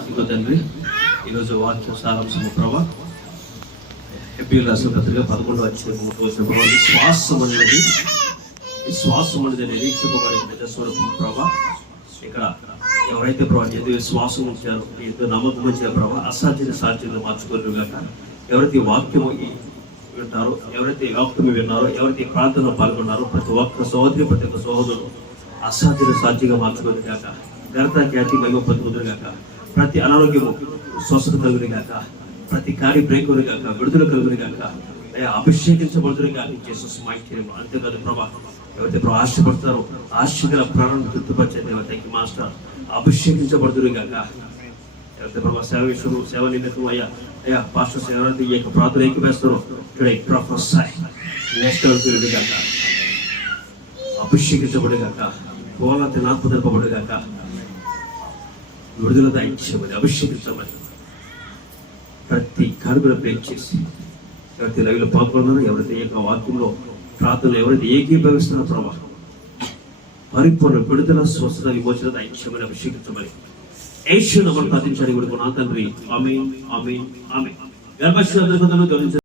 ఇదిగో తండ్రి, ఈరోజు వాక్య సారాంశము ప్రభా, హెబ్రీయులకు రాసిన పత్రిక 11వ అధ్యాయం 3వ వచనం ప్రభా, విశ్వాసం అనేది నిరీక్షింపబడే నిజస్వరూపం ప్రభా. ఇక్కడ ఎవరైతే ప్రభా ఏదో విశ్వాసం ఉంచారో, ఏదో నమ్మకం ఉంచారో ప్రభా, అసాధ్యాన్ని సాధ్యంగా మార్చుకోరు గాక. ఎవరైతే వాక్యము వింటారో, ఎవరైతే వాక్యము విన్నారో, ఎవరైతే ప్రార్థనలో పాల్గొన్నారో, ప్రతి ఒక్క సహోదరి ప్రతి ఒక్క సహోదరుడు అసాధ్యాన్ని సాధ్యంగా మార్చుకోరు గాక. ఘనత ఖ్యాతి మహిమ పొందుకుదురు గాక. ప్రతి అనారోగ్యము స్వస్థత కలుగును గాక. ప్రతి కార్య బ్రేకులు గాక, విడుదల కలుగును గాక. అభిషేకించబడుతురు గాక జీసస్ మైటీ నేమ్. అంతేకాదు ప్రభా, ఎవరైతే ప్రభా ఆశపడతారో ఆశగల ప్రాణాలను తృప్తిపరిచే దేవతకి మాస్టర్ అభిషేకించబడుతురు గాక. ఎవరైతే ప్రభా సేవ నిమిత్తం అయ్యా పాస్టర్స్ ఎవరైతే ఈ యొక్క ప్రార్థన ఏకవేస్తారో నెక్స్ట్ కలుగుతుంది గాక. అభిషేకించబడు గాక. పోలత నాపు తెలపబడు గాక. విడుదల దాయించబడి అభిషేకించబడి ప్రతి కానుకలు ప్రేమ చేసి ఎవరైతే లైవ్లో పాల్గొన్నారో, ఎవరైతే ఈ యొక్క వాక్యంలో ప్రార్థనలు ఎవరైతే ఏకీభవిస్తున్నారో ప్రభా, పరిపూర్ణ విడుదల స్వస్థత విమోచన దాయించబడి అభిషేకించబడి యేసు నామములో ప్రార్థించాలని వేడుకున్నాను తండ్రి. ఆమేన్, ఆమేన్, ఆమేన్. గర్భశ్రీ